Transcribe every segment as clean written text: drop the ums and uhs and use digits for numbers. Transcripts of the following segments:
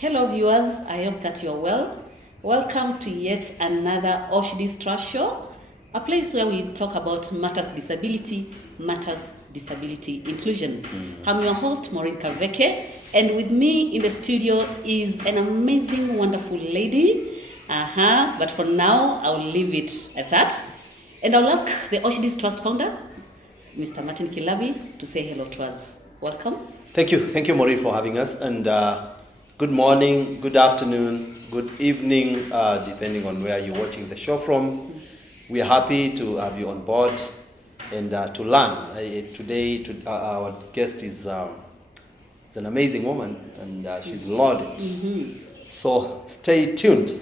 Hello viewers, I hope that you're well. Welcome to yet another Auschidys Trash Show, a place where we talk about matters disability inclusion. I'm your host, Maureen Kaveke, and with me in the studio is an amazing, wonderful lady. But for now, I'll leave it at that. And I'll ask the Auschidys Trust founder, Mr. Martin Kilavi, to say hello to us. Welcome. Thank you, Maureen, for having us. And good morning, good afternoon, good evening, depending on where you're watching the show from. We are happy to have you on board and to learn. Today, our guest is an amazing woman, and she's loaded. So stay tuned.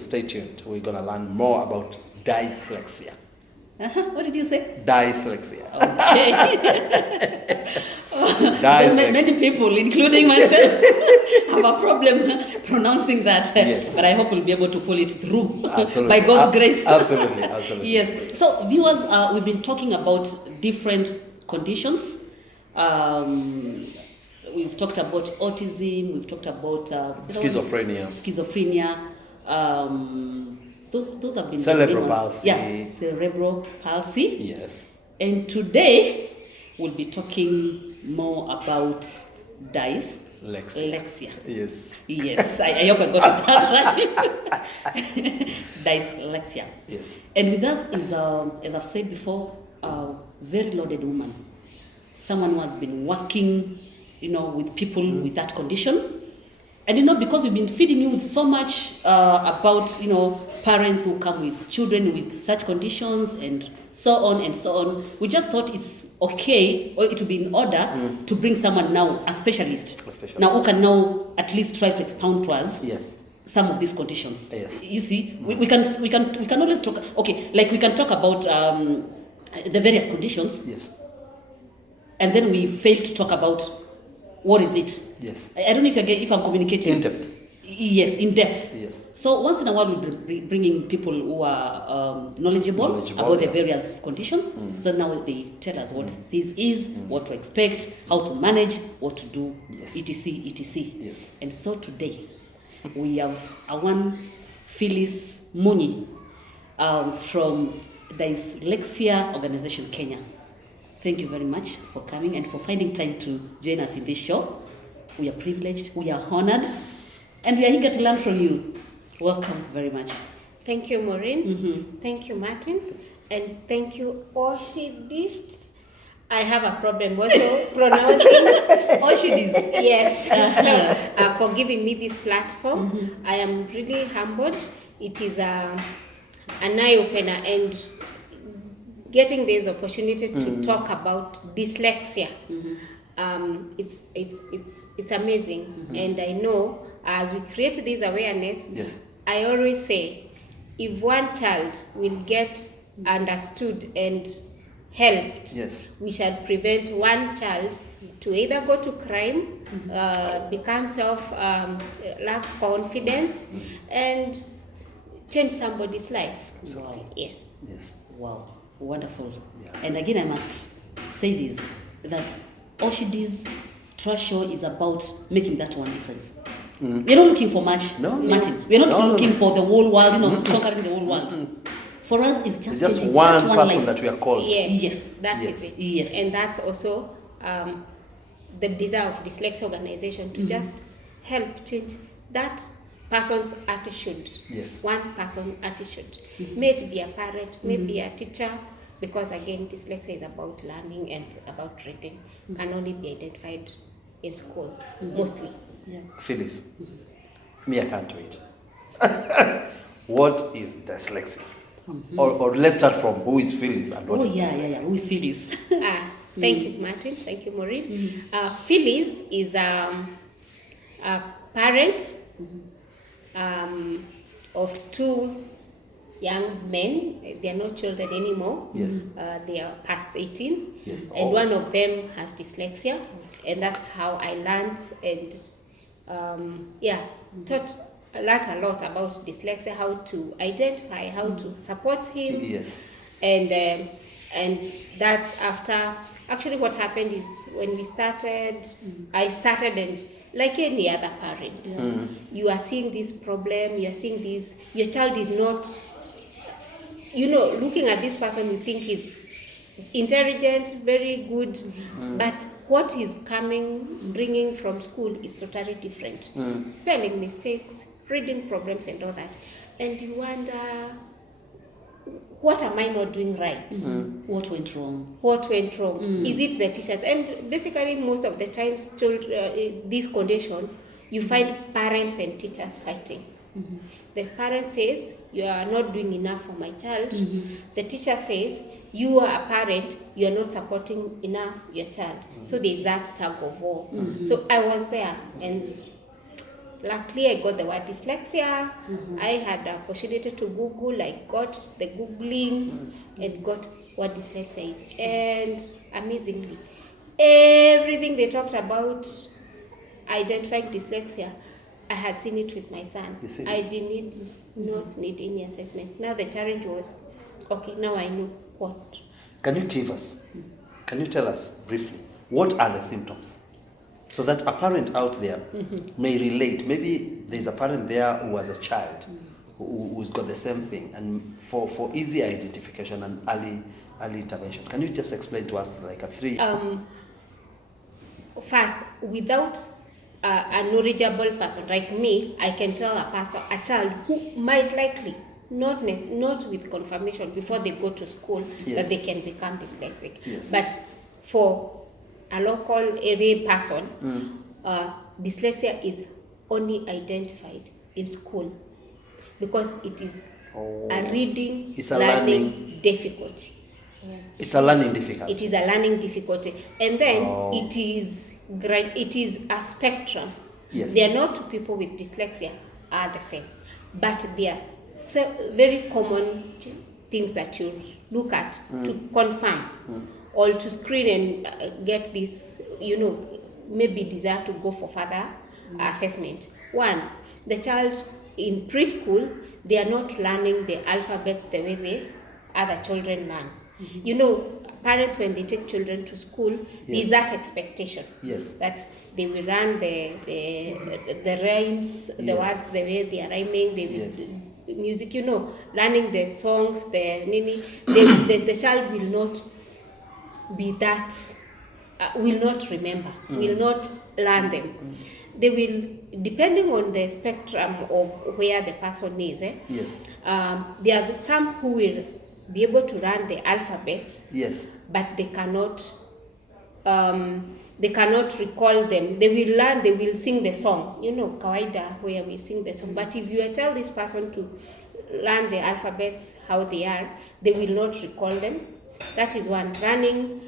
We're going to learn more about dyslexia. What did you say? Dyslexia. Okay. Many people, including myself, have a problem pronouncing that. Yes. But I hope we'll be able to pull it through Absolutely. by God's grace. Absolutely. Yes. So, viewers, we've been talking about different conditions. We've talked about autism. We've talked about schizophrenia. Those have been cerebral palsy. Yeah, cerebral palsy. Yes. And today we'll be talking more about dyslexia. Yes. Yes, I hope I got that right. Dyslexia. Yes. And with us is, as I've said before, a very loaded woman. Someone who has been working, with people with that condition. And because we've been feeding you with so much about, parents who come with children with such conditions and so on, we just thought it's okay, or it would be in order to bring someone now, a specialist. Now who can now at least try to expound to us some of these conditions. Yes. You see, we can always talk, like we can talk about the various conditions. Yes. And then we fail to talk about what is it. Yes. I don't know if I'm communicating. In depth. Yes, in depth. Yes. So once in a while we'll be bringing people who are knowledgeable about the various conditions. So now they tell us what this is, what to expect, how to manage, what to do, etc. Yes. And so today we have one Phyllis Muni from Dyslexia Organization Kenya. Thank you very much for coming and for finding time to join us in this show. We are privileged, we are honored, and we are eager to learn from you. Welcome very much. Thank you, Maureen. Thank you, Martin. And thank you, Auschidys. I have a problem also pronouncing Auschidys. Yes. So, for giving me this platform. I am really humbled. It is an eye-opener, and getting this opportunity to talk about dyslexia. It's amazing. And I know as we create this awareness, I always say, if one child will get understood and helped, we shall prevent one child to either go to crime, become lack confidence, and change somebody's life. Wow. Yes. Wow. Wonderful. Yeah. And again, I must say this, that Auschidys Trash Show is about making that one difference. We're not looking for much, Martin. We're not looking for the whole world, conquering the whole world. For us, it's just one person life. that we are called. Yes, that is it. Yes. And that's also the desire of Dyslexia Organization to just help change that person's attitude. Yes. One person's attitude. May it be a parent, maybe a teacher, because again, dyslexia is about learning and about reading. Can only be identified in school, mostly. Yeah. Phyllis, me, I can't wait. What is dyslexia? Or let's start from who is Phyllis and what is dyslexia? Who is Phyllis? Thank you, Martin. Thank you, Maureen. Phyllis is a parent of two young men. They are not children anymore. Yes. They are past 18. Yes. And one of them has dyslexia. And that's how I learned and learned a lot about dyslexia, how to identify, how to support him. Yes. And And that's after, actually what happened is when we started, I started, and like any other parent, you are seeing this problem, you are seeing this, your child is not, looking at this person, you think he's intelligent, very good, but what he's bringing from school is totally different. Spelling mistakes, reading problems, and all that. And you wonder, what am I not doing right? What went wrong? What went wrong? Is it the teachers? And basically, most of the times, this condition, you find parents and teachers fighting. The parent says, you are not doing enough for my child. The teacher says, you are a parent, you are not supporting enough your child. So there's that tug of war. So I was there, and luckily I got the word dyslexia. I had the opportunity to Google. I got the Googling and got what dyslexia is. And amazingly, everything they talked about identifying dyslexia, I had seen it with my son. I did not need any assessment. Now the challenge was, okay, now I know what. Can you tell us briefly, what are the symptoms? So that a parent out there may relate. Maybe there's a parent there who has a child who's got the same thing, and for easy identification and early intervention. Can you just explain to us like a three? First, without a knowledgeable person like me, I can tell a child who might likely, not with confirmation before they go to school, that they can become dyslexic. But for a local area person, dyslexia is only identified in school because it is a reading learning difficulty. It's a learning difficulty. It is a learning difficulty, and then it is a spectrum. There are not two people with dyslexia are the same, but there are very common things that you look at to confirm or to screen and get this, maybe desire to go for further assessment. One, the child in preschool, they are not learning the alphabets the way the other children learn. Parents, when they take children to school, there's that expectation that they will learn the rhymes, the words, the way they are rhyming, they will music, learning the songs, the child will not be that, will not remember, will not learn them. They will, depending on the spectrum of where the person is, there are some who will be able to learn the alphabets, but they cannot recall them. They will learn, they will sing the song, kawaida, where we sing the song. But if you tell this person to learn the alphabets, how they are, they will not recall them. That is one. Learning.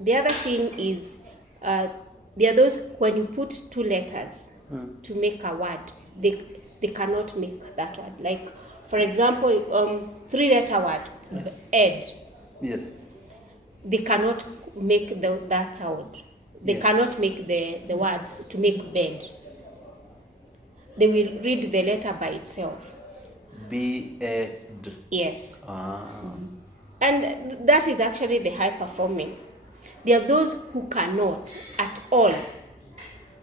The other thing is, there are those, when you put two letters to make a word, they cannot make that word. Like, for example, three-letter word, ed. They cannot make that sound. They cannot make the words to make bed. They will read the letter by itself. B-E-D. Yes. And that is actually the high performing. There are those who cannot at all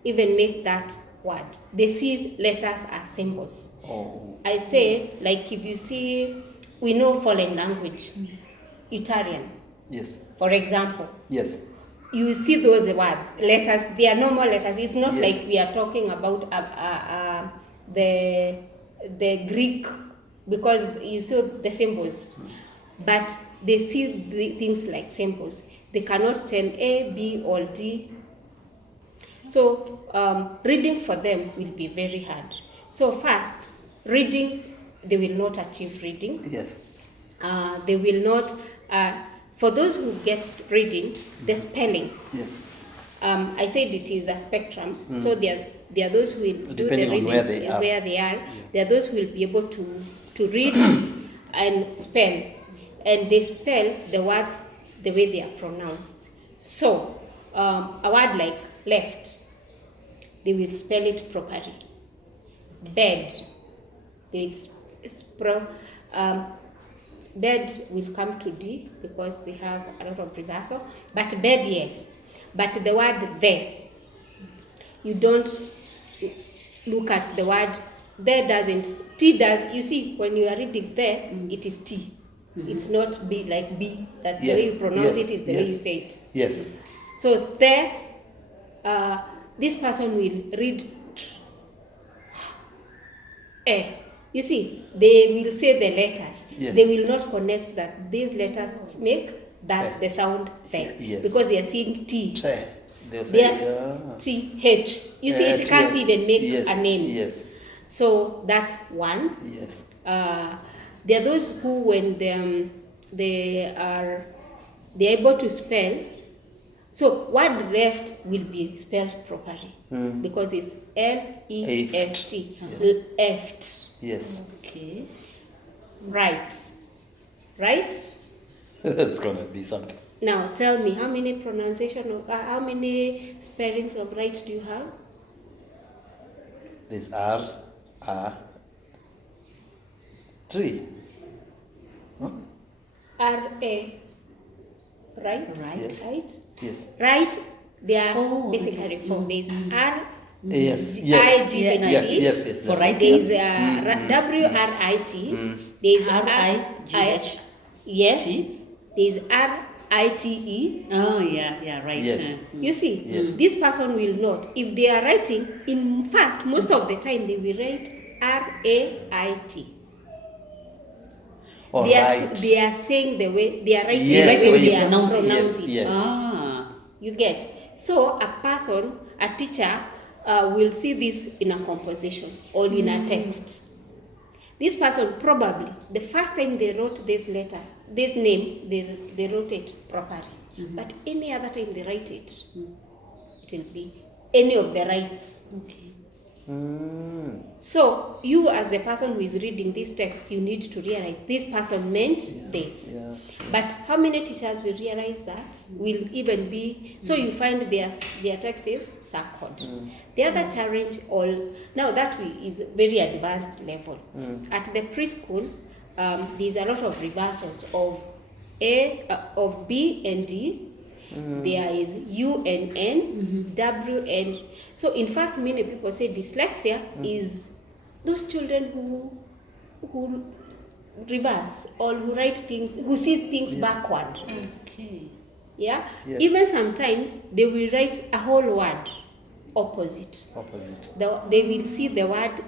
even make that word. They see letters as symbols. I say, like, if you see, we know foreign language, Italian. For example. You see those words, letters, they are normal letters. It's not like we are talking about the Greek, because you saw the symbols. But they see the things like symbols. They cannot tell A, B, or D. So reading for them will be very hard. So first, reading, they will not achieve reading. They will not, for those who get reading, the spelling. I said it is a spectrum. So there are those who will do the reading where they are. There are those who will be able to read and spell. And they spell the words the way they are pronounced. So a word like left, they will spell it properly. Bed, they spell bed will come to D because they have a lot of reversal. But bed, yes. But the word there, you don't look at the word there doesn't. T does. You see, when you are reading there, it is T. It's not B like B. That the way you pronounce it is the way you say it. Yes. So there, this person will read You see, they will say the letters. Yes. They will not connect that these letters make that the sound there. Yes. Because they are seeing T. They'll They say, are T, H. You see, it can't even make a name. Yes. So that's one. Yes. There are those who, when they are able to spell, so word left will be spelled properly because it's L-E-F-T. Left. Yes. Okay. Right. Right? It's gonna be something. Now tell me, how many how many spellings of right do you have? There's R, three. Huh? R-A. Right? Right. Yes. Right? Yes. Right? There are Oh, basically four. There's R. Yes. I-G-H-T. Yes. For right. There's W-R-I-T. There's R-I-G-H. Yes. There's R-I-T-E. Oh, yeah, right. Yes. You see, Yes. this person will not. If they are writing, in fact, most of the time they will write R-A-I-T. All right. They are saying the way they are writing Yes, the way the way they you are pronounce it. pronouncing Yes. it. Ah. You get. So a teacher will see this in a composition or in a text. This person probably, the first time they wrote this letter, this name, they wrote it properly. But any other time they write it, it will be any of the rights. Okay. So you as the person who is reading this text, you need to realize this person meant this. Yeah. But how many teachers will realize that? Will even be so you find their text is circled. The other challenge now that is very advanced level. At the preschool, there's a lot of reversals of of B and D. There is U and N, W and so in fact many people say dyslexia is those children who reverse or who write things, who see things backward. Okay. Yeah? Yes. Even sometimes they will write a whole word opposite. They will see the word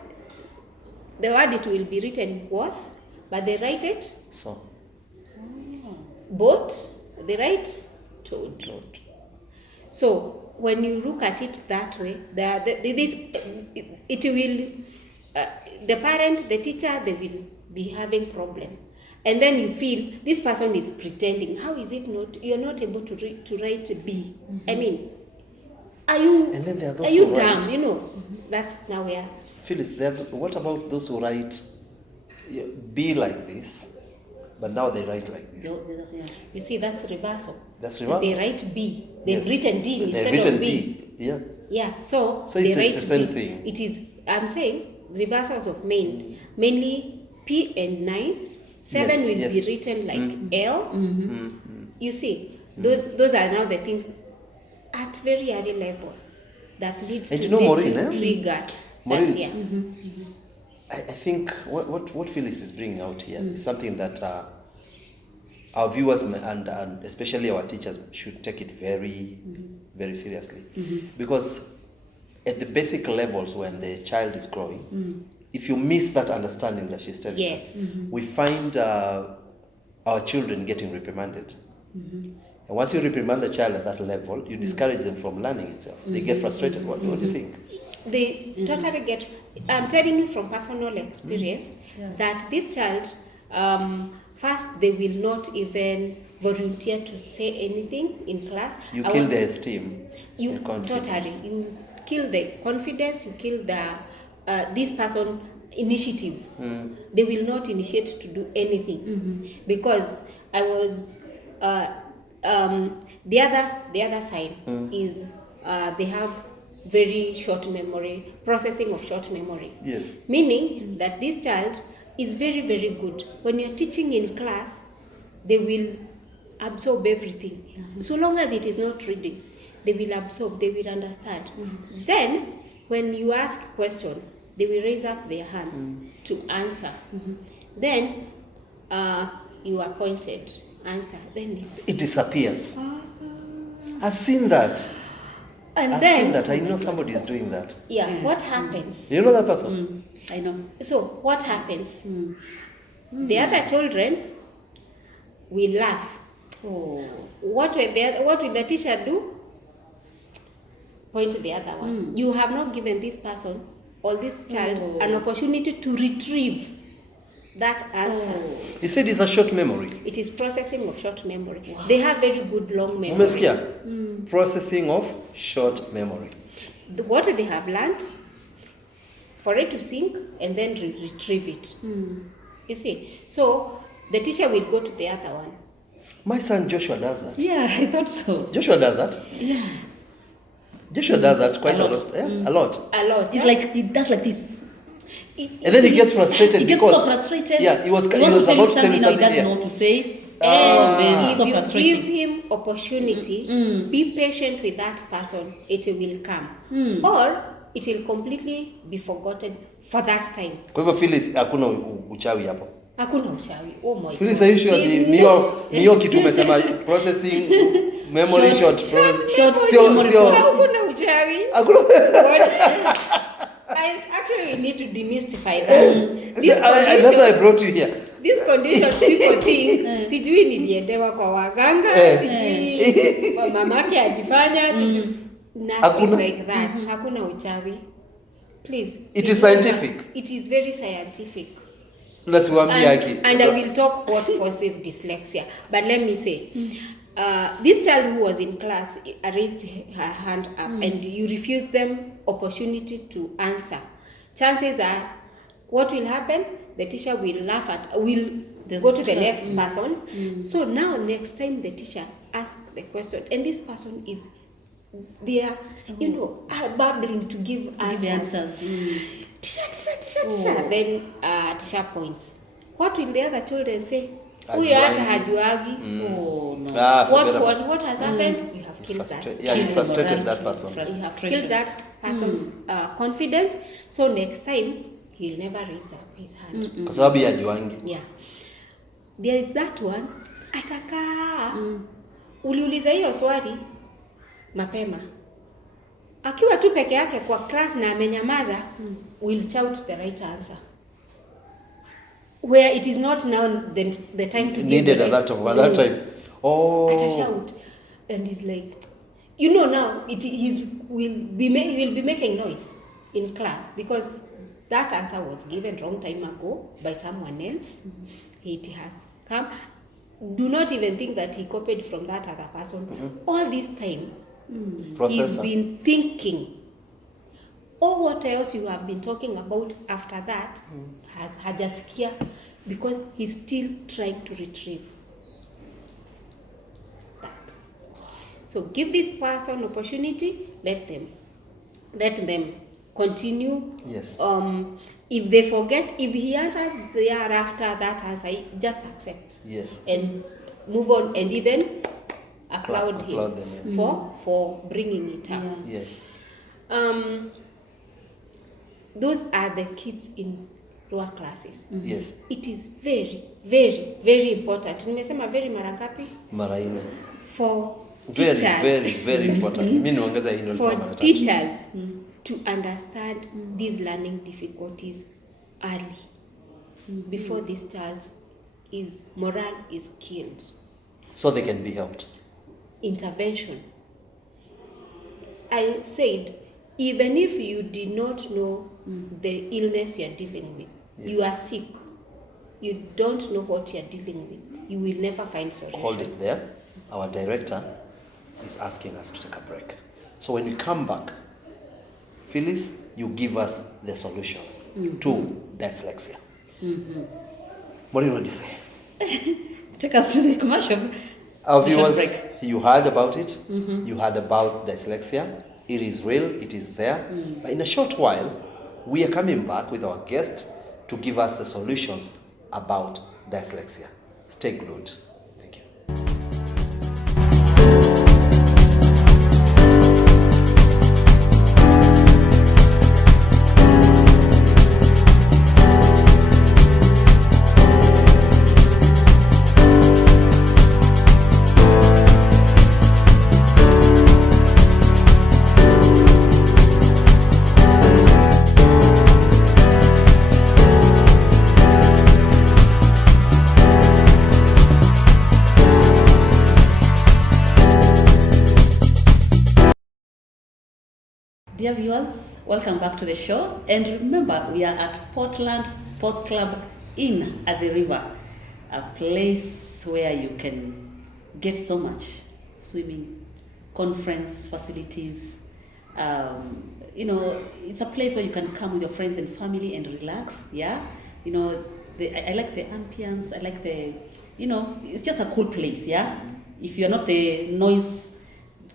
it will be written was, but they write it So. both, they write told. So when you look at it that way, it will the parent, the teacher, they will be having problem, and then you feel this person is pretending. How is it not? You're not able to write B. I mean, are you? And then there are those are you who dumb? write. You know, that's now we are. Phyllis, what about those who write B like this, but now they write like this? Yeah. You see, that's reversal. That's reversal. They write B. They've Yes. written D They've instead written of B. D. Yeah. Yeah, so So they it's write the same B. thing. It is. I'm saying reversals of mainly P and 9. 7 will yes. be written like L. You see, those are now the things at very early level that leads And to you know, make Maureen, you trigger Maureen, that. Yeah. I think what Phyllis is bringing out here is something that our viewers and especially our teachers should take it very, very seriously. Because at the basic levels when the child is growing, if you miss that understanding that she's telling us, we find our children getting reprimanded. And once you reprimand the child at that level, you discourage them from learning itself. They get frustrated. What do you think? They totally get. I'm telling you from personal experience that this child, first they will not even volunteer to say anything in class. You kill their esteem. You and confidence. totally. You kill the confidence. You kill the this person initiative. They will not initiate to do anything because I was. The other side is they have very short memory, processing of short memory. Yes. Meaning that this child, is very, very good. When you're teaching in class, they will absorb everything. So long as it is not reading, they will absorb, they will understand. Then, when you ask a question, they will raise up their hands to answer. Then, you are pointed, answer. Then it disappears. I've seen that. And I've then seen that. I know somebody is doing that. Yeah, what happens? You know that person? I know. So what happens? The other children will laugh. Oh. What will the teacher do? Point to the other one. You have not given this person or this child an opportunity to retrieve that answer. You said it's a short memory. It is processing of short memory. Wow. They have very good long memory. Umesikia? Processing of short memory. What they have learned, for it to sink and then retrieve it. You see? So the teacher will go to the other one. My son Joshua does that. Yeah, I thought so. Joshua does that? Yeah. Joshua does that quite a lot. Yeah? A lot. A lot. It's like, it does like this. And then he gets frustrated. He gets so frustrated. Yeah, he was about to tell you something, now he doesn't yeah. know what to say. And if so you frustrating. give him opportunity, be patient with that person, it will come. Or it will completely be forgotten for that time. Kwa hivyo Phyllis hakuna uchawi hapo. Hakuna uchawi. Oh my God. Phyllis, are you sure niyo kitu umesema processing memory short memory Hakuna uchawi. Hakuna. I actually need to demystify that. That's why I brought you here. These conditions people think sijui niliendewa kwa waganga, sijui mamake alifanya, sijui nothing like that. Hakuna uchawi. Please. It is scientific. It is very scientific. And I will talk what causes dyslexia. But let me say, this child who was in class raised her hand up and you refused them opportunity to answer. Chances are, what will happen? The teacher will laugh at, go to the next person. So now next time the teacher asks the question and this person is there, babbling to give answers. Teacher. Then teacher points. What will the other children say? Huyu hata hajuagi. Oh no. What has happened? You have killed that. Yeah, you frustrated that person. You have killed that person's confidence. So next time he'll never raise up his hand. Kwa sababu hajuangi. Yeah. There is that one. Atakaa. Uliuliza hiyo swali mapema. Akiwa tu peke yake kwa class na amenyamaza, will shout the right answer. Where it is not now the time to give needed at that time. Oh. At a shout, and he's like, now he will be making noise in class because that answer was given long time ago by someone else. It has come. Do not even think that he copied from that other person. All this time, he's been thinking. Or what else you have been talking about after that has hajasikia because he's still trying to retrieve that. So give this person opportunity, let them continue. Yes. If they forget, if he answers thereafter that answer, just accept. Yes. And move on and even applaud him them, for bringing it up. Yeah. Yes. Those are the kids in lower classes. Yes. It is very, very, very important. Nimesema very mara ngapi? Mara nne. For Very, teachers. very, very important. Mimi niongeza hilo For mara tatu. teachers to understand these learning difficulties early, before this child's morale is killed. So they can be helped. Intervention. I said, even if you did not know the illness you are dealing with, you are sick, you don't know what you are dealing with, you will never find solution. Hold it there. Our director is asking us to take a break. So when we come back, Phyllis, you give us the solutions to dyslexia. What do you say? Take us to the commercial. Our viewers, break. you heard about it. You heard about dyslexia. It is real. It is there. But in a short while, we are coming back with our guest, to give us the solutions about dyslexia. Stay glued. Thank you. Dear viewers, welcome back to the show. And remember, we are at Portland Sports Club Inn at the river, a place where you can get so much swimming, conference facilities. It's a place where you can come with your friends and family and relax. Yeah, I like the ambience. I like it's just a cool place. Yeah, if you're not the noise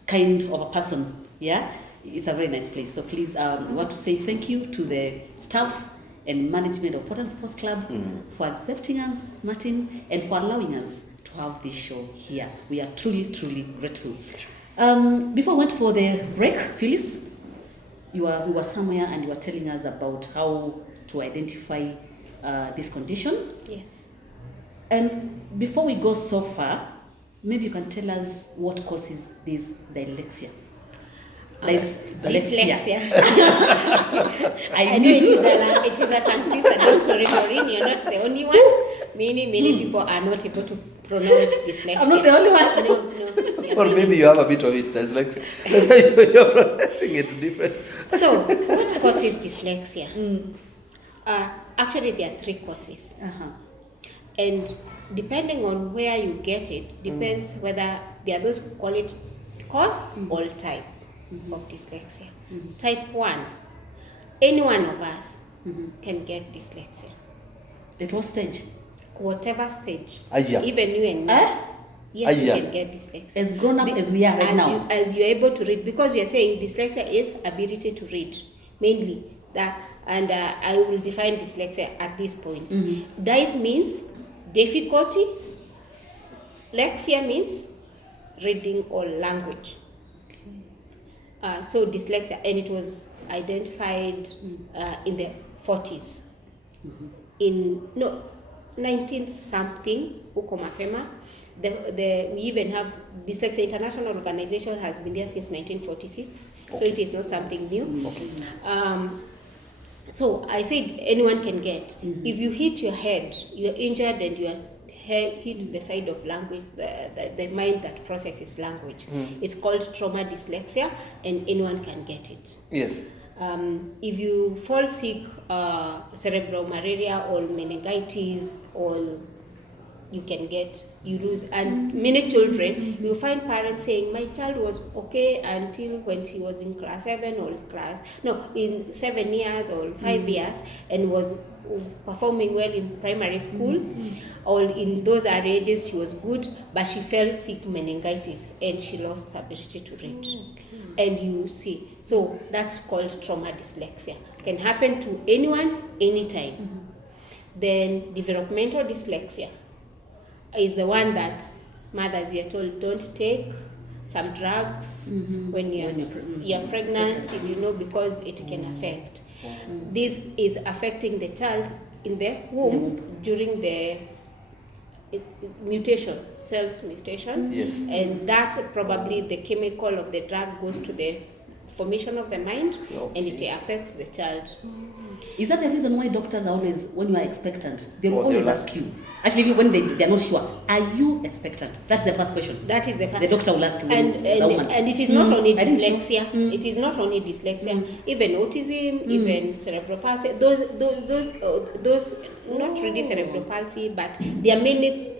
kind of a person, yeah. It's a very nice place. So please, I want to say thank you to the staff and management of Portland Sports Club for accepting us, Martin, and for allowing us to have this show here. We are truly, truly grateful. Before I went for the break, Phyllis, we were somewhere and you were telling us about how to identify this condition. Yes. And before we go so far, maybe you can tell us what causes this dyslexia. Dyslexia. I know it is a tongue twister. Don't worry, Maureen, you're not the only one. Many people are not able to pronounce dyslexia. I'm not the only one. No. Or maybe you have a bit of it, dyslexia. That's why you're pronouncing it different. So, what causes dyslexia? Actually, there are 3 causes. And depending on where you get it, depends whether there are those who call it cause or type of dyslexia. Type 1, any one of us can get dyslexia. At what stage? Whatever stage. Aya. Even you and me. Yes, you can get dyslexia. As grown up as we are right now. As you're able to read, because we are saying dyslexia is ability to read, mainly. And I will define dyslexia at this point. Dys means difficulty. Lexia means reading or language. So dyslexia, and it was identified in the 40s. In 19th something, huko mapema. We even have Dyslexia International Organization has been there since 1946, so it is not something new. Okay. So I said anyone can get. If you hit your head, you're injured and your head hit the side of language, the mind that processes language. It's called trauma dyslexia, and anyone can get it. Yes. If you fall sick, cerebral malaria or meningitis, or you lose. And many children, you find parents saying, my child was okay until when he was in class 7 or in 7 years or 5 years, and was performing well in primary school, or in those early ages she was good, but she fell sick meningitis and she lost her ability to read. And you see, so that's called trauma dyslexia. Can happen to anyone, anytime. Then developmental dyslexia is the one that mothers, we are told, don't take some drugs when you're pregnant, because it can affect. This is affecting the child in the womb during the cells mutation. Yes. And that probably the chemical of the drug goes to the formation of the mind, and it affects the child. Is that the reason why doctors are always, when you are expectant, they will always ask you? Actually, when they're not sure, are you expectant? That's the first question. That is the first. The doctor will ask you. And it is not only dyslexia. It is not only dyslexia. Even autism, even cerebral palsy. Those not really cerebral palsy, but there are many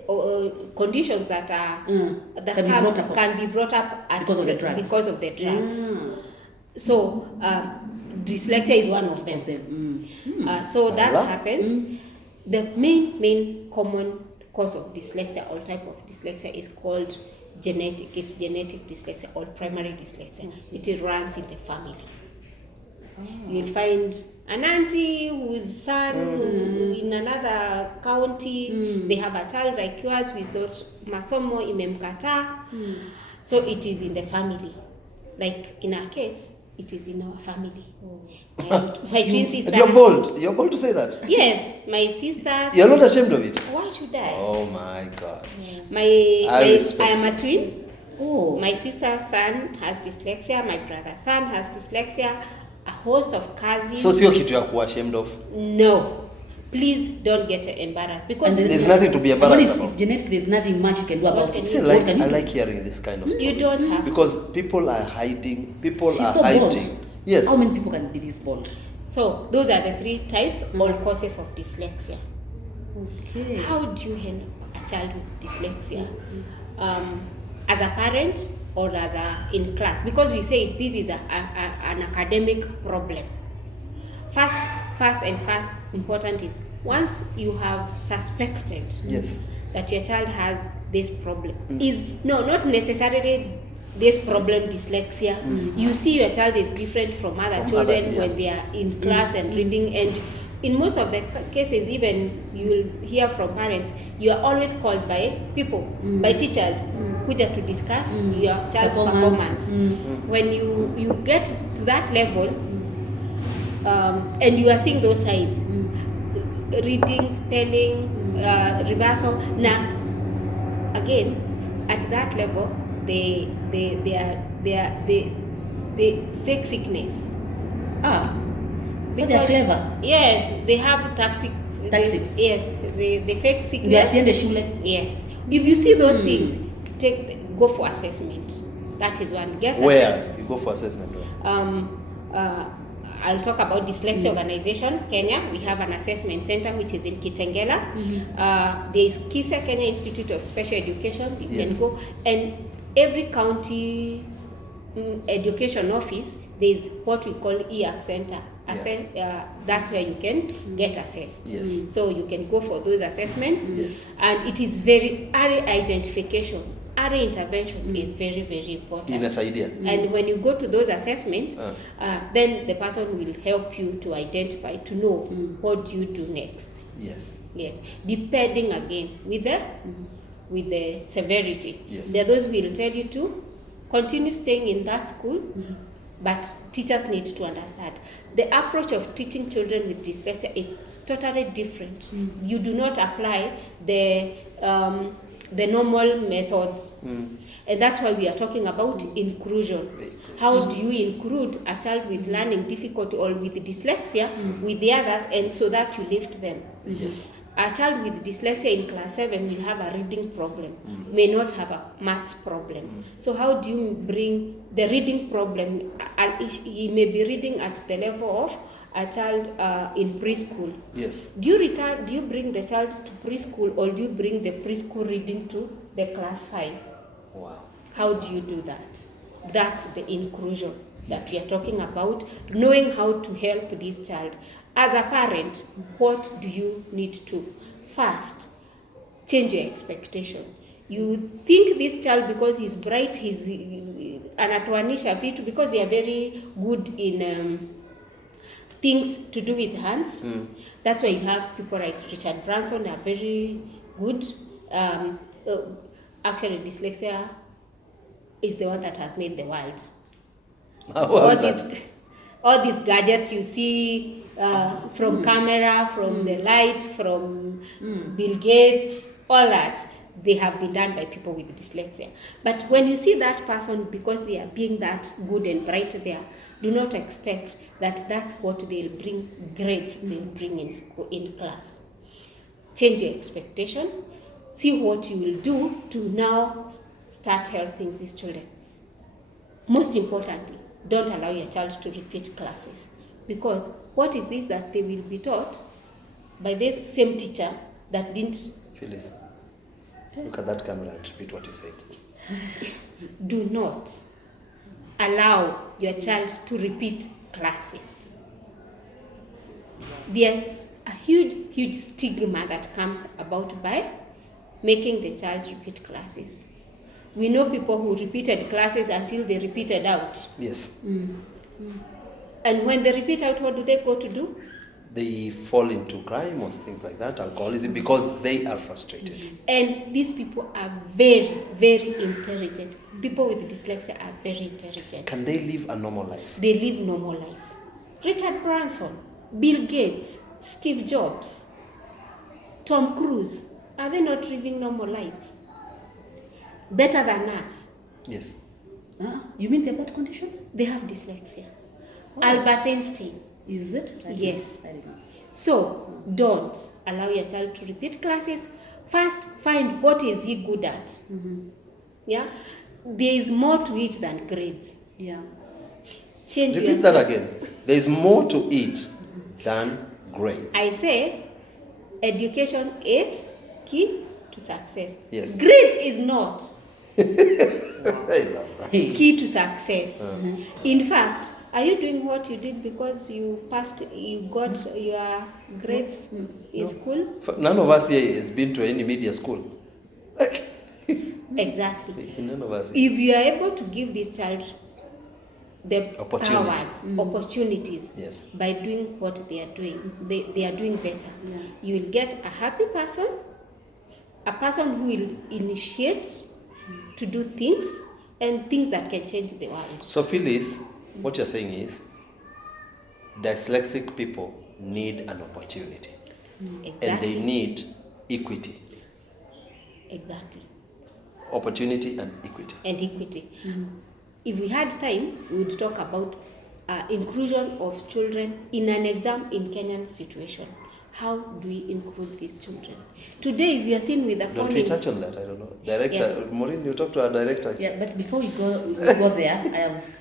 conditions that are can be brought up because of the drugs. So dyslexia is one of them. So that happens. The main common cause of dyslexia or type of dyslexia is called genetic. It's genetic dyslexia or primary dyslexia. It runs in the family. You'll find an auntie whose son who in another county, they have a child like yours who is not masomo imemkataa. So it is in the family. Like in our case, it is in our family. And my twin sister. You're bold. You're bold to say that. Yes, my sisters. You're not ashamed of it. Why should I? Oh my God. I am a twin. Oh. My sister's son has dyslexia. My brother's son has dyslexia. A host of cousins. So sio kitu ya kuwa ashamed of. No. Please don't get embarrassed because there's nothing to be embarrassed about. It's genetic. There's nothing much you can do about it. I like hearing this kind of stories. You don't have because people are hiding. She's so hiding. Bold. Yes. How many people can be this bold? So those are the 3 types or causes of dyslexia. Okay. How do you help a child with dyslexia? As a parent or as in class? Because we say this is an academic problem. First important is once you have suspected that your child has this problem, is not necessarily this problem dyslexia. You see your child is different from other children when they are in class and reading, and in most of the cases even you'll hear from parents, you are always called by people, by teachers, kuja to discuss your child's performance. When you get to that level, and you are seeing those signs, reading, spelling, reversal. Now, again, at that level, they fake sickness. So they are clever. Yes, they have tactics. Yes, they fake sickness. Yes. If you see those things, go for assessment. That is one. Where you go for assessment? I'll talk about Dyslexia Organization, Kenya. We have an assessment center which is in Kitengela. There is KISA, Kenya Institute of Special Education. You can go. And every county education office, there is what we call EAC center. That's where you can get assessed. So you can go for those assessments. And it is very early identification. Early intervention is very, very important. And when you go to those assessments, then the person will help you to identify, to know what do you do next. Yes. Depending again with the severity. There are those who will tell you to continue staying in that school, but teachers need to understand the approach of teaching children with dyslexia is totally different. You do not apply the normal methods. And that's why we are talking about inclusion. How do you include a child with learning difficulty or with dyslexia with the others, and so that you lift them? A child with dyslexia in class 7 will have a reading problem, may not have a maths problem. So how do you bring the reading problem? He may be reading at the level of a child in preschool. Do you bring the child to preschool, or do you bring the preschool reading to the class 5? How do you do that? That's the inclusion that we are talking about, knowing how to help this child. As a parent, what do you need to? First, change your expectation. You think this child, because he's bright, he's anatoanisha vitu, because they are very good in things to do with hands. That's why you have people like Richard Branson, are very good. Actually, dyslexia is the one that has made the world. All these gadgets you see, from camera, from the light, from Bill Gates, all that, they have been done by people with dyslexia. But when you see that person, because they are being that good and bright there, do not expect that that's what they'll bring, grades they'll bring in school, in class. Change your expectation. See what you will do to now start helping these children. Most importantly, don't allow your child to repeat classes, because what is this that they will be taught by this same teacher that didn't... Phyllis, look at that camera and repeat what you said. Do not allow your child to repeat classes. There's a huge stigma that comes about by making the child repeat classes. We know people who repeated classes until they repeated out. And when they repeat out, what do they go to do? They fall into crime or things like that, alcoholism, because they are frustrated. And these people are very, very intelligent. People with dyslexia are very intelligent. Can they live a normal life? They live normal life. Richard Branson, Bill Gates, Steve Jobs, Tom Cruise, are they not living normal lives? Better than us. Yes. You mean they have that condition? They have dyslexia. Albert Einstein. Is it? Yes. I don't know. So don't allow your child to repeat classes. First, find what is he good at. Yeah, there is more to it than grades. Yeah. Change Repeat that again. There is more to it than grades. I say, education is key to success. Yes. Grades is not I love that. key to success. In fact, are you doing what you did because you passed, you got your grades in school? None of us here has been to any media school. Exactly. None of us. If you are able to give this child the Opportunity. powers, opportunities, Yes. by doing what they are doing, they are doing better. Yeah. You will get a happy person, a person who will initiate to do things and things that can change the world. So, Phyllis, what you're saying is dyslexic people need an opportunity and they Exactly. need equity. Exactly. Opportunity and equity. And equity. If we had time, we would talk about inclusion of children in an exam in Kenyan situation. How do we include these children? Today, if you are seen with a phone Don't we in- touch on that? I don't know. Director, Maureen, you talk to our director. Yeah, but before we go there, I have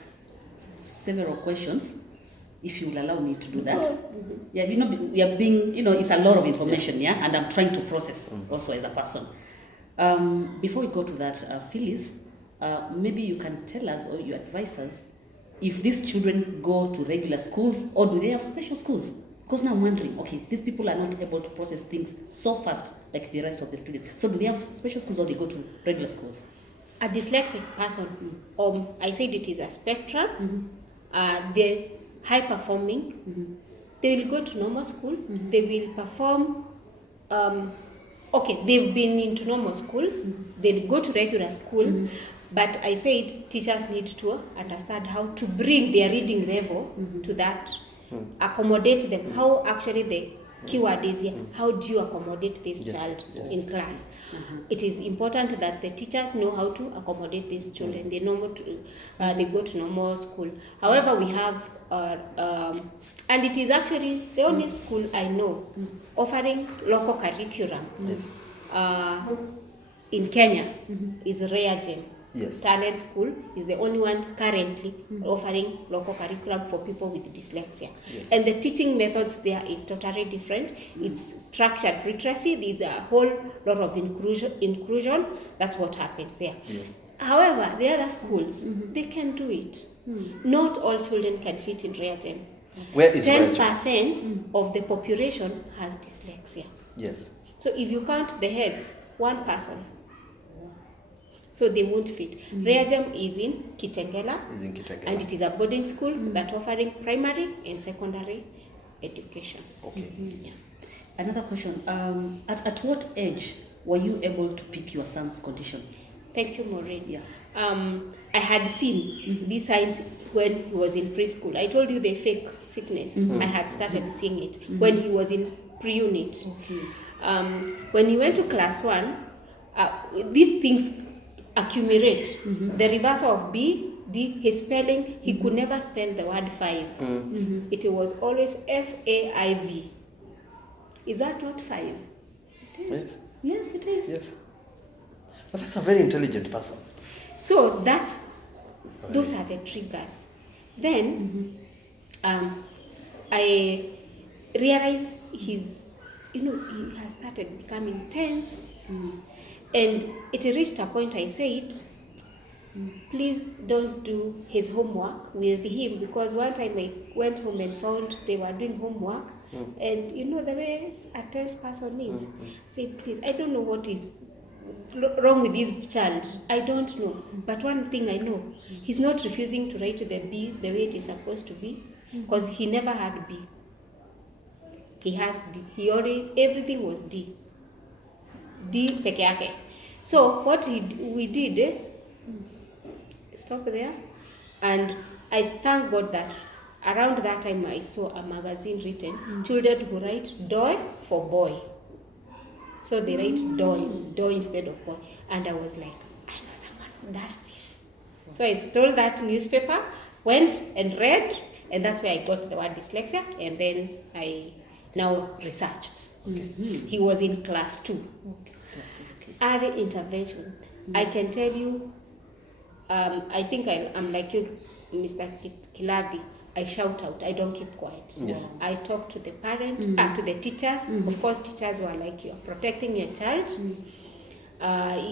several questions. If you will allow me to do that. Yeah, we are being, it's a lot of information, yeah, and I'm trying to process also as a person. Before we go to that, Phyllis, maybe you can tell us or you advise us if these children go to regular schools or do they have special schools? Because now I'm wondering, okay, these people are not able to process things so fast like the rest of the students. So do they have special schools or they go to regular schools? A dyslexic person, I said it is a spectrum. They're high performing. They will go to normal school. They will perform. They've been into normal school. They'll go to regular school. But I said teachers need to understand how to bring their reading level to that, accommodate them. How actually the keyword is here. How do you accommodate this child in class? It is important that the teachers know how to accommodate these children. They know they go to normal school. However, we have, and it is actually the only school I know offering local curriculum in Kenya is Reagem. Yes. Talent School is the only one currently offering local curriculum for people with dyslexia. Yes. And the teaching methods there is totally different. It's structured literacy. There's a whole lot of inclusion. That's what happens there. Yes. However, the other schools, they can do it. Not all children can fit in Reagem. Where is 10% of the population has dyslexia. Yes. So if you count the heads, one person. So they won't fit. Reagem is in Kitengela, Is in Kitengela. and it is a boarding school that offering primary and secondary education. Okay. Yeah. Another question, at what age were you able to pick your son's condition? Thank you, Maureen. Yeah. I had seen these signs when he was in preschool. I told you the fake sickness. I had started seeing it when he was in pre-unit. Okay. When he went to class 1, these things accumulate. The reversal of B, D, his spelling, he could never spell the word 5. It was always F-A-I-V. Is that not 5? It is. Yes. Yes, it is. Yes. But that's a very intelligent person. So those are the triggers. Then I realized he has started becoming tense. And it reached a point I said, please don't do his homework with him, because one time I went home and found they were doing homework, and the way a tense person is. Say, please, I don't know what is wrong with this child. I don't know. But one thing I know, he's not refusing to write the B the way it is supposed to be. because he never had B. He has D. He always, everything was D. D peke yake. So what we did, stop there, and I thank God that around that time I saw a magazine written, children who write DOI for boy. So they write DOI instead of boy. And I was like, I know someone who does this. So I stole that newspaper, went and read, and that's where I got the word dyslexia, and then I now researched. He was in class 2. Early intervention. I can tell you, I think I'm like you, Mr. Kilabi. I shout out. I don't keep quiet. Yeah. I talk to the parent, to the teachers. Of course, teachers were like, you're protecting your child.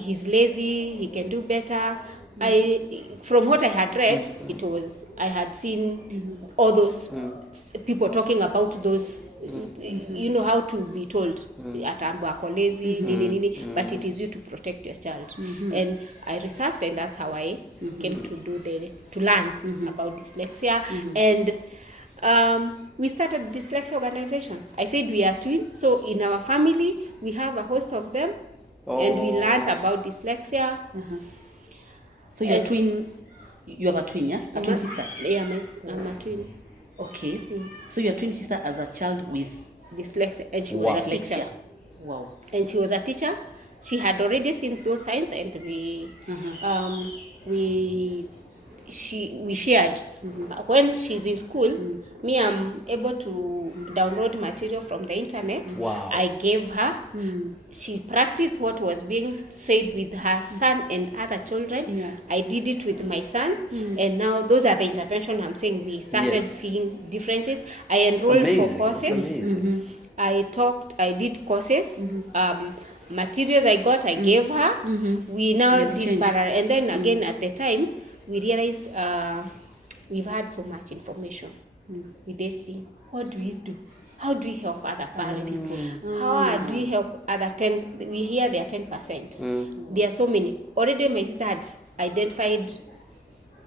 He's lazy. He can do better. From what I had read, I had seen all those people talking about those. You know how to be told at Ambako lazy, but it is you to protect your child. And I researched, and that's how I came to learn about dyslexia. And we started dyslexia organization. I said we are twins, so in our family we have a host of them, and we learned about dyslexia. So you're a twin. You have a twin, yeah? A twin sister. Yeah, I'm a twin. Okay. So your twin sister as a child with dyslexia, and she was a teacher. Wow. And she was a teacher. She had already seen those signs, and we shared. When she's in school, me, I'm able to download material from the internet. Wow. I gave her. She practiced what was being said with her son and other children. Yeah. I did it with my son, and now those are the interventions I'm saying. We started seeing differences. I enrolled for courses. I did courses. Materials I got, I gave her. We now did parallel, and then again at the time we realized we've had so much information with this thing. What do we do? How do we help other parents? How do we help other 10? We hear there are 10%. There are so many. Already my sister had identified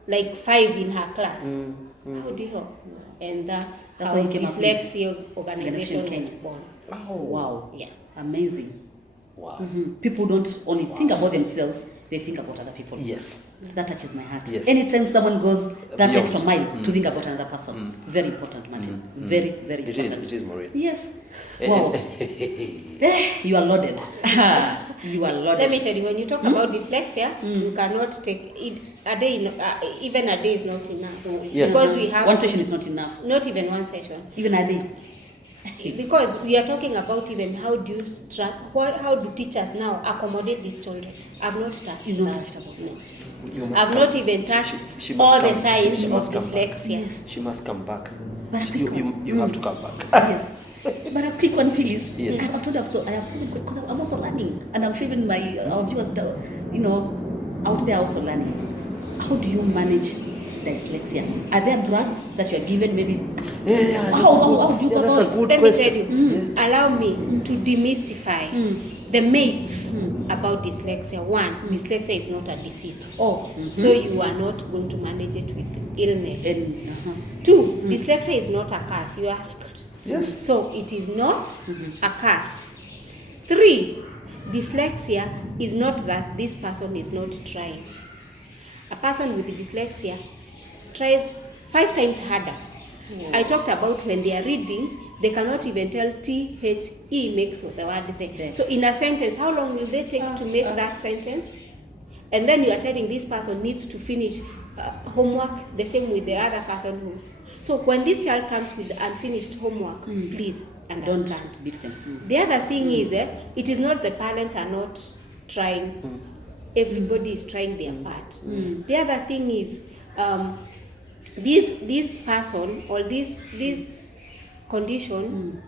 like 5 in her class. How do you help? And that's how Dyslexia organization was born. Oh, wow. Yeah. Amazing. Wow. People don't only think about themselves, they think about other people. Yes. That touches my heart. Yes. Anytime someone goes that Beyond. extra mile to think about another person, very important, Martin. Very, very important. It is, Maureen. Yes. Wow. You are loaded. You are loaded. Let me tell you, when you talk about dyslexia, you cannot take it a day. Even a day is not enough. Yeah. Because we have one session is not enough. Not even one session. Even a day. Because we are talking about even how do you how do teachers now accommodate these children? I've not touched You've not that. touched about No. I've not even touched all the signs of dyslexia. Yes. She must come back. But a quick one. You have to come back. Yes. But a quick one, Phyllis. Yes. I've told you, I have so many, because I'm also learning, and I'm sure even our viewers, out there also learning. How do you manage dyslexia? Are there drugs that you're given? Maybe. How do you cover it? Let me tell you. Allow me to demystify the myths about dyslexia. One, dyslexia is not a disease. So you are not going to manage it with illness. Two, dyslexia is not a curse. You asked. Yes. So it is not a curse. Three, dyslexia is not that this person is not trying. A person with dyslexia tries 5 times harder. I talked about when they are reading, they cannot even tell THE makes the word there. So in a sentence, how long will they take to make that sentence? And then you are telling this person needs to finish homework the same with the other person who. So when this child comes with unfinished homework, please understand. Don't beat them. The other thing is, it is not the parents are not trying. Everybody is trying their part. The other thing is, this person or this condition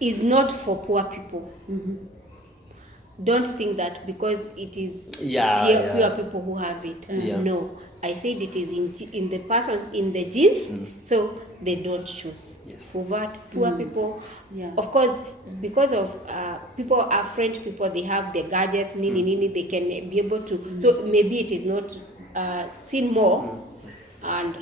is not for poor people. Don't think that because it is poor people who have it. No, I said it is in the person, in the genes, so they don't choose. Poor people. Of course, because of people are French people, they have the gadgets, they can be able to. So maybe it is not seen more, and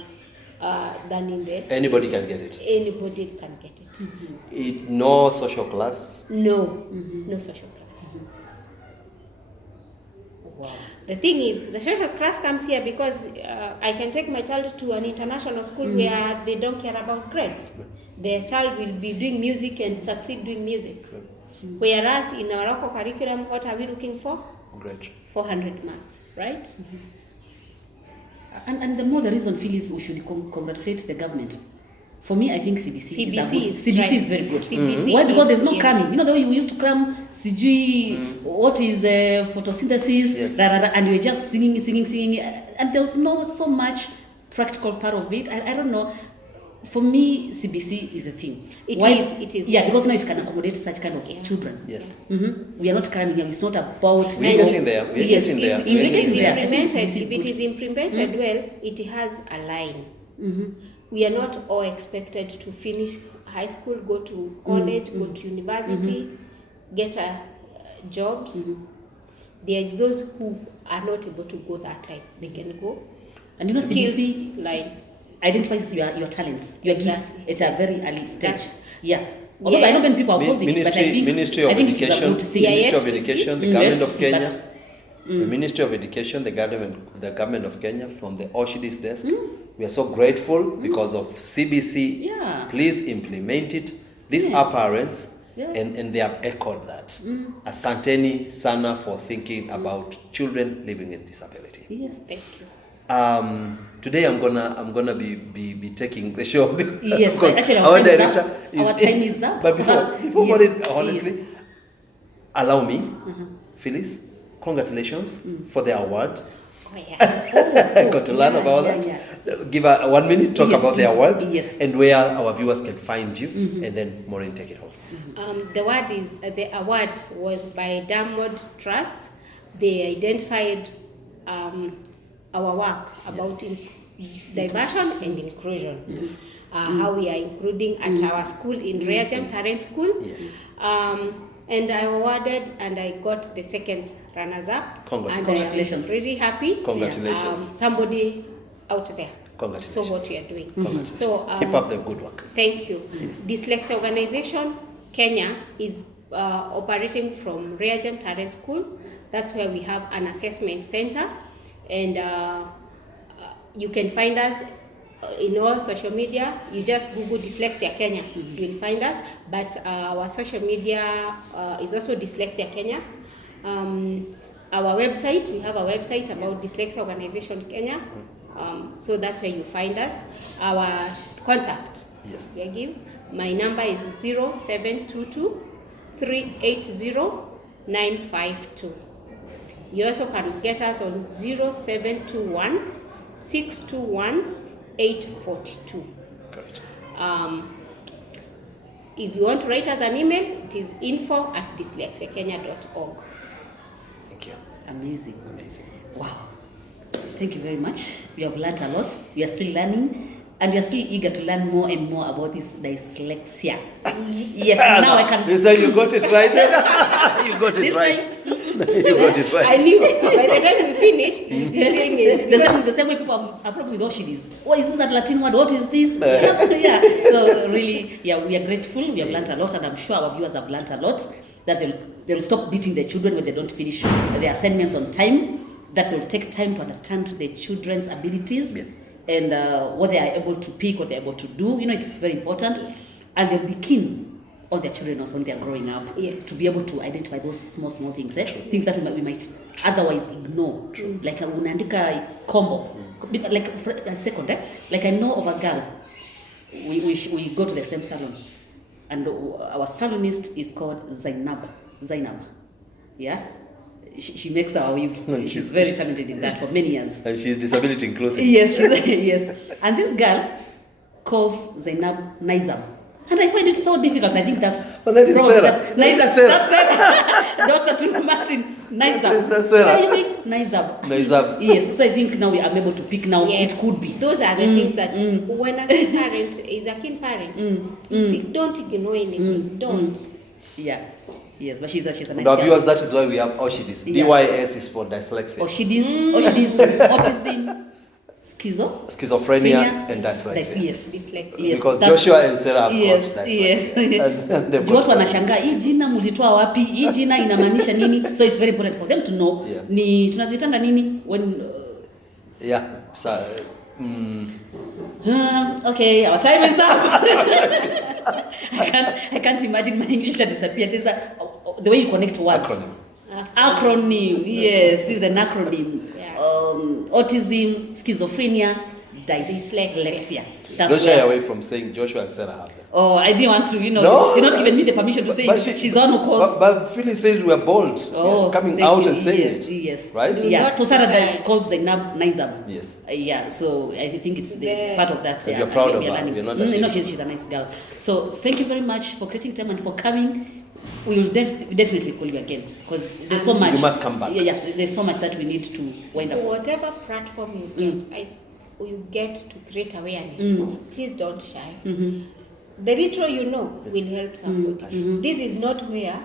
than in the... Anybody can get it. Anybody can get it. No social class. No, no social class. Wow. The thing is, the social class comes here because I can take my child to an international school where they don't care about grades. Their child will be doing music and succeed doing music. Whereas in our local curriculum, what are we looking for? Great. 400 marks, right? And the more the reason Phyllis, we should congratulate the government. For me, I think CBC is very good. CBC Why? Because there's no yes. cramming. You know the way we used to cram CG, what is photosynthesis, Yes. and we're just singing, and there's no so much practical part of it. I don't know. For me, CBC is a thing. It is. Yeah, because now it can accommodate such kind of children. Yes. We are not cramming here. It's not about... We're getting there. We're Yes, getting there. if We're it getting is there. If it is implemented well, it has a line. We are not all expected to finish high school, go to college, go to university, get jobs. There's those who are not able to go that time. They can go. And you know, skills CBC line identifies your talents, your gifts Exactly. at a very early stage. That- Yeah. Although I know many people are opposing it, but I think Ministry of I think it is a Education, good thing. Yeah, Ministry of yet to Education, see. the government Yet to of see, Kenya, but- the Ministry of Education, the government of Kenya, from the Auschidys desk. We are so grateful because of CBC. Yeah. Please implement it. These are parents, Yeah. and they have echoed that. Asanteni sana for thinking about children living with disability. Yes. Thank you. Today I'm gonna be taking the show Yes, because actually our our time is director up. Our time is up. But before Yes, it, honestly, yes. allow me, Phyllis, congratulations for the award. Oh, yeah. I got to learn about that. Give her 1 minute, talk Yes, about the please. award Yes. and where our viewers can find you, and then Maureen, take it home. The award was by Diamond Trust. They identified our work about diversion and inclusion. How we are including at our school in Reagent Talent School. Yes. And I awarded and I got the second runners-up. Congratulations. And I am really happy. Congratulations. Somebody out there. Congratulations. So what we are doing. Congratulations. So Keep up the good work. Thank you. Yes. Dyslexia Organization Kenya is operating from Reagent Talent School. That's where we have an assessment center, and you can find us in all social media. You just Google Dyslexia Kenya, you'll find us. But our social media is also Dyslexia Kenya. Our website, we have a website about Dyslexia Organization Kenya. So that's where you find us. Our contact. Yes. We give. My number is 0722 380 952. You also can get us on 0721 621 842. Correct. If you want to write us an email, it is info@dyslexiakenya.org. Thank you. Amazing. Amazing. Wow. Thank you very much. We have learned a lot. We are still learning. And we are still eager to learn more and more about this dyslexia. Yes, now I can... This time you got it right. You got it This right. time- You got it right. I knew by the time we finish, saying it. The same way people have problem with Auschidys. Oh, is this a Latin word? What is this? Yeah. So really, yeah, we are grateful. We have learned a lot, and I'm sure our viewers have learned a lot. That they'll stop beating the children when they don't finish their assignments on time. That they'll take time to understand the children's abilities. Yeah. And what they are able to pick, what they're able to do. You know, it is very important. Yes. And they'll be keen on their children also when they're growing up. Yes. To be able to identify those small things. Things that we might otherwise ignore. Like unaandika combo. Like for a second, like I know of a girl. We go to the same salon. And our salonist is called Zainab. Yeah? She makes our weave. She's very talented in that for many years. And she's disability inclusive. Yes, yes. And this girl calls Zainab Nizam. And I find it so difficult. I think that's... Oh, that is Sarah. That's Sarah. Daughter to Martin Nizam. That's Sarah. What do you mean? Nizam. Nizam. Yes, so I think now I'm able to pick now. Yes. It could be. Those are the things that when a keen parent is a keen parent, don't ignore anything. Don't. Yeah. Yes, but she's a nice Now, girl. viewers, that is why we have Auschidys. Yeah. DYS is for dyslexia. Auschidys is autism. schizophrenia and dyslexia. Yes. Dyslexia. Yes, Because that's- Joshua and Sarah have yes, got yes. dyslexia. And they've Juu watu got wanashangaa hii jina mlitoa wapi? Hii jina inamaanisha nini? So it's very important for them to know. Yeah. Ni tunazitanga nini when yeah. So, okay, our time is up. I can't imagine my English has disappeared. There's the way you connect words. Acronym. Yes, this is an acronym. Yeah. Autism, schizophrenia, dyslexia. Don't shy away from saying Joshua and Sarah have them. Oh, I didn't want to, No. you're not giving me the permission to say she's the one who calls. But Phyllis says we are bold. Coming out and saying yes, it. Yes. Right? Yeah. So Sarah shy. calls the Nizam. Yes. Yeah. So I think it's part of that. And you're proud of her. learning. You're not No, ashamed. she's a nice girl. So thank you very much for creating time and for coming. We will definitely call you again because there's so much. You must come back. Yeah, there's so much that we need to wind up. Whatever platform you get to create awareness, please don't shy. The retro will help somebody. This is not where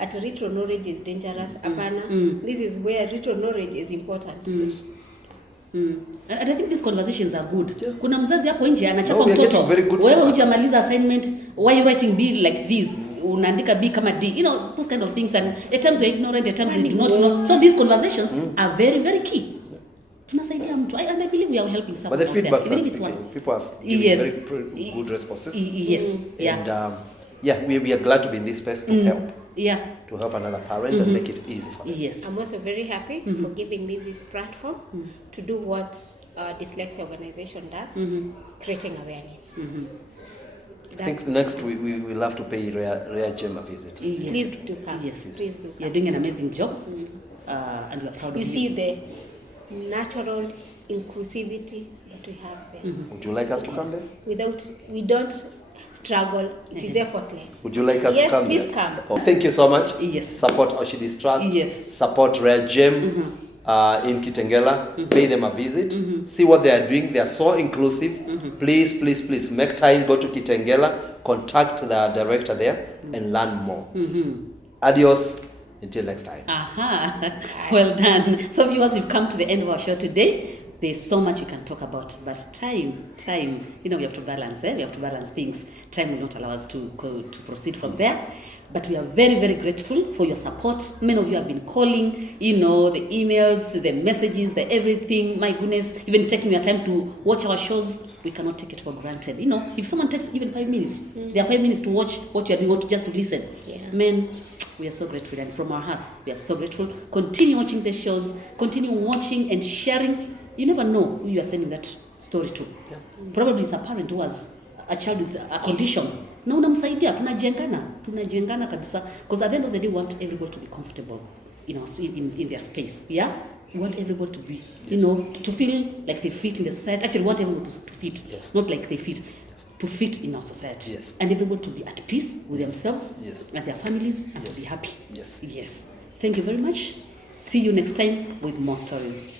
at retro knowledge is dangerous. Apana. This is where retro knowledge is important. And I think these conversations are good. Kuna mzazi hapo nje anachapa we are mtoto. getting very good Wewe feedback. hujamaliza assignment, why you writing B like this? Unaandika B kama D. Those kind of things, and at times you're ignorant, at times you do not know. So these conversations are very, very key. Tunasaidia mtu. And I believe we are helping someone. But the feedback Even is if it's speaking. one. People have given Yes. very good responses. Yes. Yeah. And we are glad to be in this space to help. Yeah. To help another parent and make it easy for them. Yes. I'm also very happy for giving me this platform to do what Dyslexia organization does, creating awareness. I think next we'll have to pay Rare Gem a visit. Yes. Please do come. Yes. Please do come. You're doing an amazing job, and we are proud of You you. see the natural inclusivity that we have there. Would you like us to come there? We don't struggle. It is effortless. Would you like us Yes, to come please there? come. Oh, thank you so much. Yes. Support Auschidys Trust. Yes. Support Rare Gem in Kitengela. Pay them a visit. See what they are doing. They are so inclusive. Please make time. Go to Kitengela. Contact the director there and learn more. Adios. Until next time. Well done. So viewers, we've come to the end of our show today. There's so much we can talk about, but time, we have to balance, We have to balance things. Time will not allow us to proceed from there. But we are very, very grateful for your support. Many of you have been calling, the emails, the messages, the everything. My goodness, even taking your time to watch our shows. We cannot take it for granted. If someone takes even 5 minutes, they have 5 minutes to watch what you are doing, or just to listen. Yeah. Man, we are so grateful, and from our hearts, we are so grateful. Continue watching the shows, continue watching and sharing. You never know who you are sending that story to. Yeah. Probably it's a parent who has a child with a condition. Na unamsaidia, tunajengana kabisa. Because at the end of the day, we want everybody to be comfortable in their space. Yeah? We want everybody to be, to feel like they fit in the society. Actually, we want everybody to fit, not like they fit. To fit in our society. Yes. And everybody to be at peace with themselves and their families and to be happy. Yes. Thank you very much. See you next time with more stories.